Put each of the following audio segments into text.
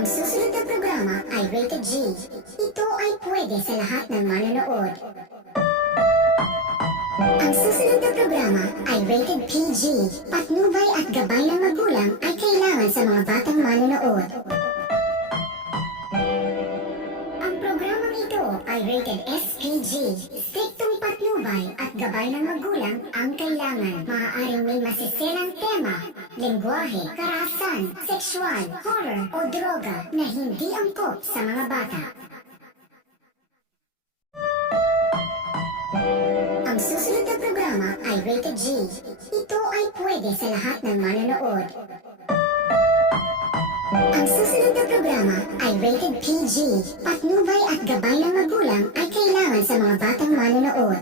Ang susunod na programa ay rated G. Ito ay pwede sa lahat ng manonood. Ang susunod na programa ay rated PG. Patnubay at gabay ng magulang ay kailangan sa mga batang manonood. Ang programang ito ay rated SPG. Striktong patnubay at gabay ng magulang ang kailangan. Maaaring may masiselang tema, lengguwahe, karahasan, sexual, horror o droga na hindi angkop sa mga bata. Ang susunod na programa ay rated G. Ito ay pwede sa lahat ng manonood. Ang susunod na programa ay rated PG. Patnubay at gabay ng magulang ay kailangan sa mga batang manonood.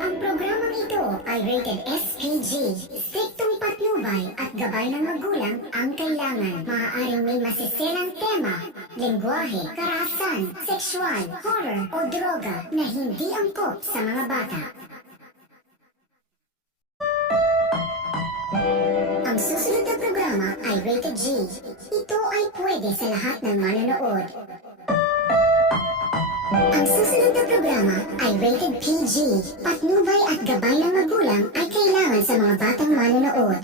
Ang programang ito ay rated SPG. Striktong patnubay at gabay ng magulang ang kailangan. Maaaring may masiselang tema, lengguwahe, karahasan, sexual, horror o droga na hindi angkop sa mga bata. Ang susunod na programa ay rated G. Ito ay pwede sa lahat ng manonood. Ang susunod na programa ay rated PG. Patnubay at gabay ng magulang ay kailangan sa mga batang manonood.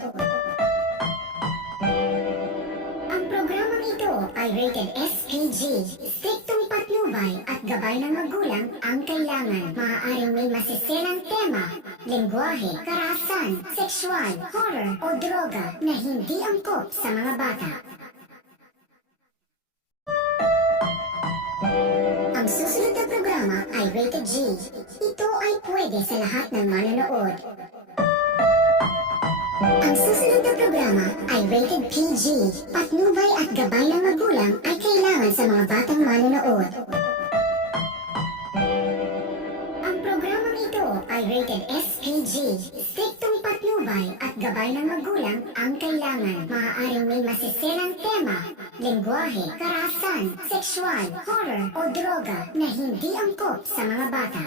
Ang programang ito ay rated SPG. Striktong patnubay at gabay ng magulang ang kailangan. Maaaring may masiselang tema, lengguwahe, karahasan, sexual, horror o droga na hindi angkop sa mga bata. Ang susunod na programa ay rated G. Ito ay pwede sa lahat ng manonood. Ang susunod na programa ay rated PG. Patnubay at gabay ng magulang ay kailangan sa mga batang manonood. Ang programang ito ay rated SPG. Striktong patnubay at gabay ng magulang ang kailangan. Maaaring may masiselang tema, lengguwahe, karahasan, sexual, horror o droga na hindi angkop sa mga bata.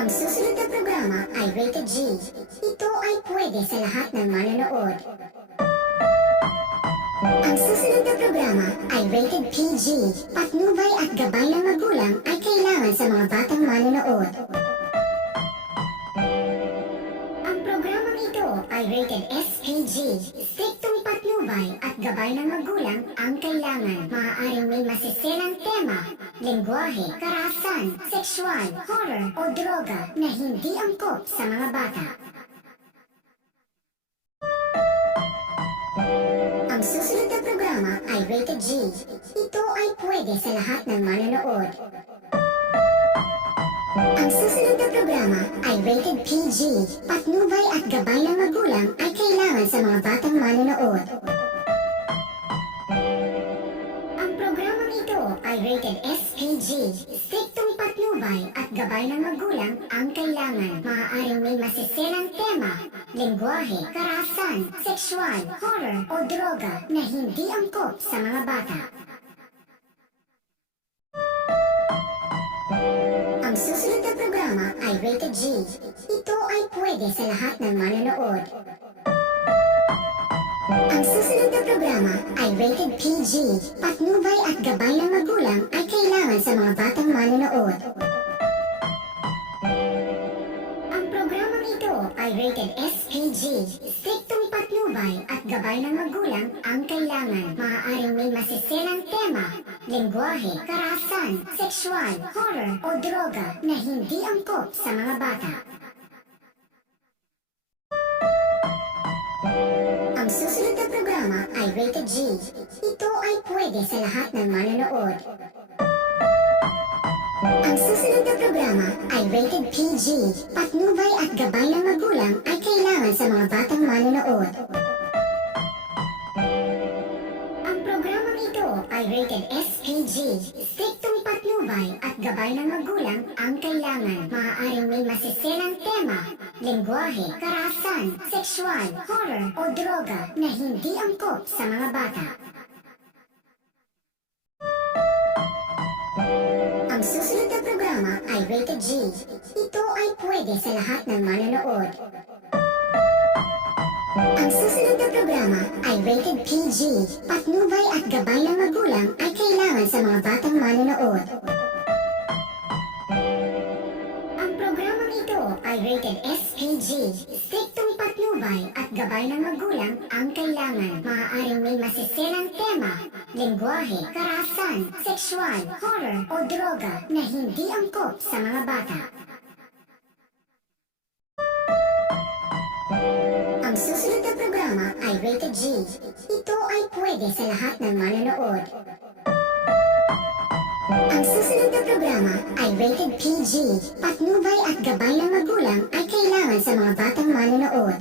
Ang susunod na programa ay rated G. Ito ay pwede sa lahat ng manonood. Ang susunod na programa ay rated PG. Patnubay at gabay ng magulang ay kailangan sa mga batang manonood. Ang programang ito ay rated SPG. Striktong patnubay at gabay ng magulang ang kailangan. Maaaring may masiselang tema, lengguwahe, karahasan, sexual, horror o droga na hindi angkop sa mga bata. Ang susunod na programa ay rated G. Ito ay pwede sa lahat ng manonood. Ang susunod na programa ay rated PG. Patnubay at gabay ng magulang ay kailangan sa mga batang manonood. Ang programang ito ay rated SPG. Striktong patnubay at gabay ng magulang ang kailangan. Maaaring may masiselang tema, lengguwahe, karahasan, sexual, horror o droga na hindi angkop sa mga bata. Ang susunod na programa ay rated G. Ito ay pwede sa lahat ng manonood. Ang susunod na programa ay rated PG. Patnubay at gabay ng magulang ay kailangan sa mga batang manonood. Ang programang ito ay rated SPG. Striktong patnubay at gabay ng magulang ang kailangan. Maaaring may masiselang tema, lengguwahe, karahasan, sexual, horror o droga na hindi angkop sa mga bata. Ang susunod na programa ay rated G. Ito ay pwede sa lahat ng manonood. Ang susunod na programa ay rated PG. Patnubay at gabay ng magulang ay kailangan sa mga batang manonood. Ang programang ito ay rated SPG. Striktong patnubay at gabay ng magulang ang kailangan. Maaaring may masiselang tema, lengguwahe, karahasan, sexual, horror o droga na hindi angkop sa mga bata. Ang susunod na programa ay rated G. Ito ay pwede sa lahat ng manonood. Ang susunod na programa ay rated PG. Patnubay at gabay ng magulang ay kailangan sa mga batang manonood. Ang programang ito ay rated SPG. Striktong patnubay at gabay ng magulang ang kailangan. Maaaring may masiselang tema, lengguwahe, karahasan, sexual, horror o droga na hindi angkop sa mga bata. Ang susunod na programa ay rated G. Ito ay pwede sa lahat ng manonood. Ang susunod na programa ay rated PG. Patnubay at gabay ng magulang ay kailangan sa mga batang manonood.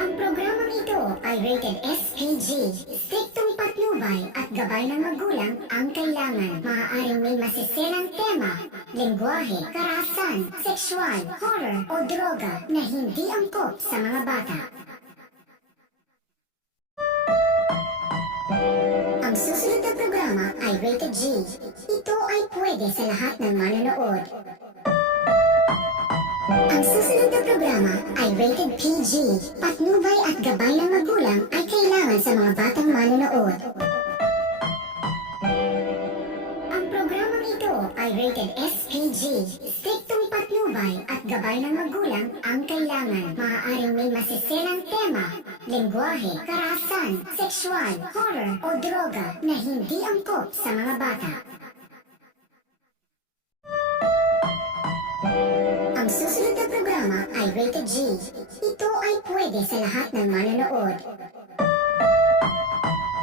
Ang programang ito ay rated SPG. Striktong patnubay at gabay ng magulang ang kailangan. Maaaring may masiselang tema, lengguwahe, karahasan, sexual, horror o droga na hindi angkop sa mga bata. Ang susunod na programa ay rated G. Ito ay pwede sa lahat ng manonood. Ang susunod na programa ay rated PG. Patnubay at gabay ng magulang ay kailangan sa mga batang manonood. Ang programang ito ay rated SPG. Striktong patnubay at gabay ng magulang ang kailangan. Maaaring may masiselang tema, lengguwahe, karahasan, sexual, horror o droga na hindi angkop sa mga bata. Ang susunod na programa ay rated G. Ito ay pwede sa lahat ng manonood.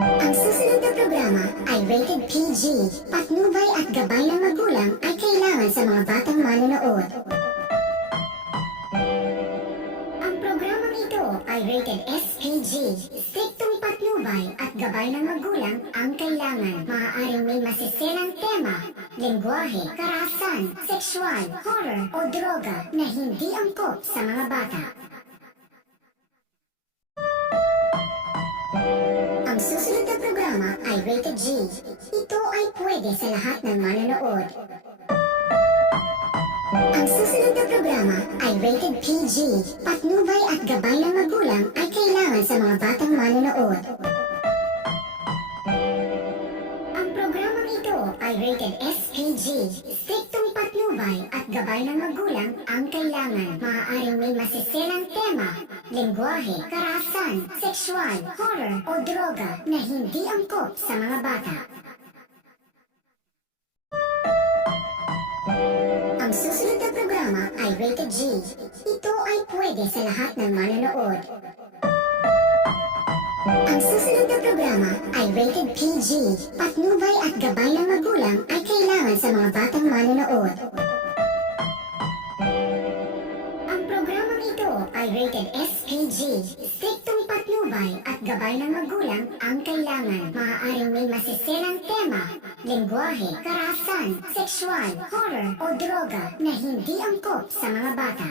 Ang susunod na programa ay rated PG. Patnubay at gabay ng magulang ay kailangan sa mga batang manonood. Ang programang ito ay rated SPG. Striktong patnubay at gabay ng magulang ang kailangan. Maaaring may masiselang tema, lengguwahe, karahasan, sexual, horror o droga na hindi angkop sa mga bata. Ang susunod na programa ay rated G. Ito ay pwede sa lahat ng manonood. Ang susunod na programa ay rated PG. Patnubay at gabay ng magulang ay kailangan sa mga batang manonood. Ang programang ito ay rated SPG. Striktong patnubay at gabay ng magulang ang kailangan. Maaaring may masiselang tema, lengguwahe, karahasan, sexual, horror o droga na hindi angkop sa mga bata. Ang susunod na programa ay rated G. Ito ay pwede sa lahat ng manonood. Ang susunod na programa ay rated PG. Patnubay at gabay ng magulang ay kailangan sa mga batang manonood. Ang programang ito ay rated SPG. Striktong patnubay at gabay ng magulang ang kailangan. Maaaring may masiselang tema, lengguwahe, karahasan, sexual, horror o droga na hindi angkop sa mga bata.